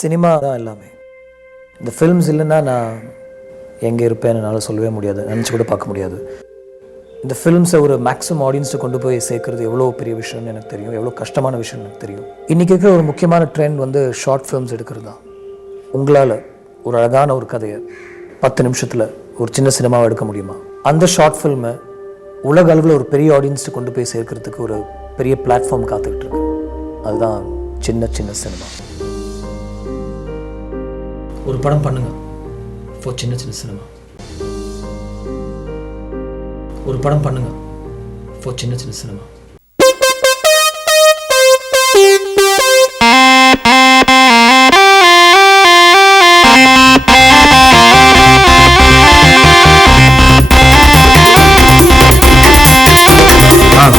Cinema தான் எல்லாமே. இந்த ஃபில்ம்ஸ் இல்லைன்னா நான் எங்கே இருப்பேன்னு என்னால் சொல்லவே முடியாது, நினச்சி கூட பார்க்க முடியாது. இந்த ஃபில்ம்ஸை ஒரு மேக்ஸிமம் ஆடியன்ஸை கொண்டு போய் சேர்க்குறது எவ்வளோ பெரிய விஷயம்னு எனக்கு தெரியும், எவ்வளோ கஷ்டமான விஷயம்னு எனக்கு தெரியும். இன்றைக்கி இருக்கிற ஒரு முக்கியமான ட்ரெண்ட் வந்து ஷார்ட் ஃபில்ம்ஸ் எடுக்கிறது தான். உங்களால் ஒரு அழகான ஒரு கதையை 10 நிமிஷத்தில் ஒரு சின்ன சினிமாவை எடுக்க முடியுமா? அந்த ஷார்ட் ஃபில்மை உலக அளவில் ஒரு பெரிய ஆடியன்ஸை கொண்டு போய் சேர்க்கறதுக்கு ஒரு பெரிய பிளாட்ஃபார்ம் காத்துக்கிட்டு இருக்கு. அதுதான் சின்ன சின்ன சினிமா. ஒரு படம் பண்ணுங்க ஃபார் சின்ன சின்ன சினிமா. ஒரு படம் பண்ணுங்க ஃபார் சின்ன சின்ன சினிமா.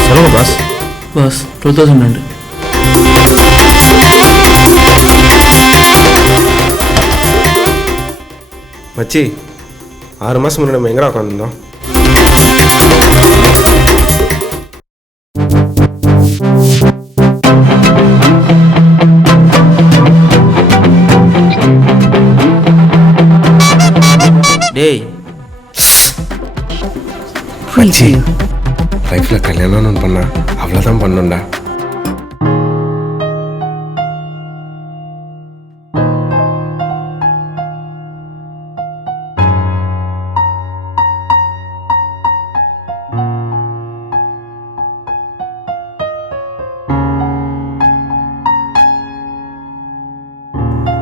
சொல்லுங்க பாஸ். பாஸ் 2002. மச்சி 6 மாதம் முன்னாடி நம்ம எங்கடா உட்காந்துருந்தோம்? டேய் மச்சி லைஃப்பில் கல்யாணம்னு ஒன்று பண்ணா அவ்வளோதான் பண்ணோண்டா.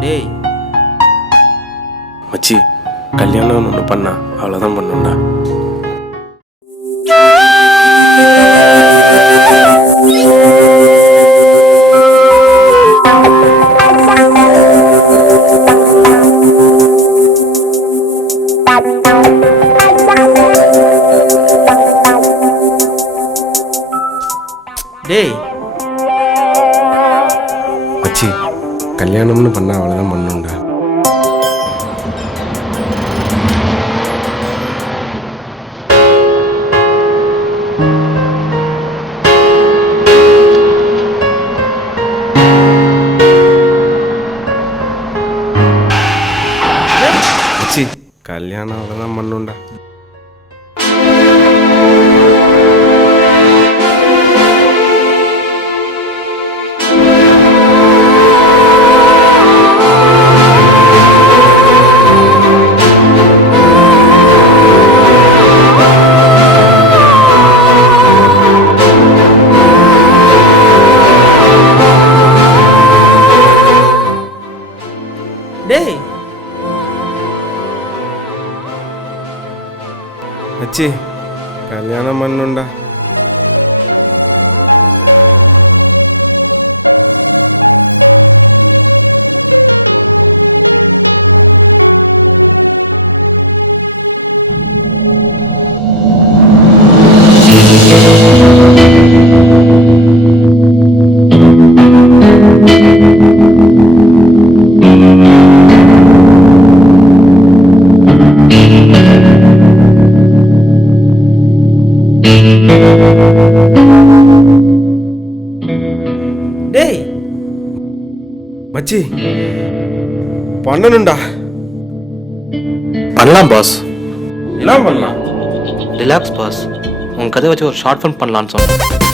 டேய் மச்சி கல்யாணம்னு ஒன்று பண்ணா அவ்வளோதான் பண்ணோண்டா. டேய் மச்சி கல்யாணம்னு பண்ணா அவ்வளோதான் பண்ணோண்டா. மச்சி கல்யாணம் அவ்வளோதான் பண்ணோண்டா. டேய் மச்சி கல்யாணம் பண்ணோண்டா. டேய் மச்சி பண்ணணும்டா. பண்ணலாம் பாஸ். என்ன பண்ணலாம்? Relax boss. உங்க கதை வச்சு ஒரு ஷார்ட் ஃபிலிம் பண்ணலான்னு சொன்னேன்.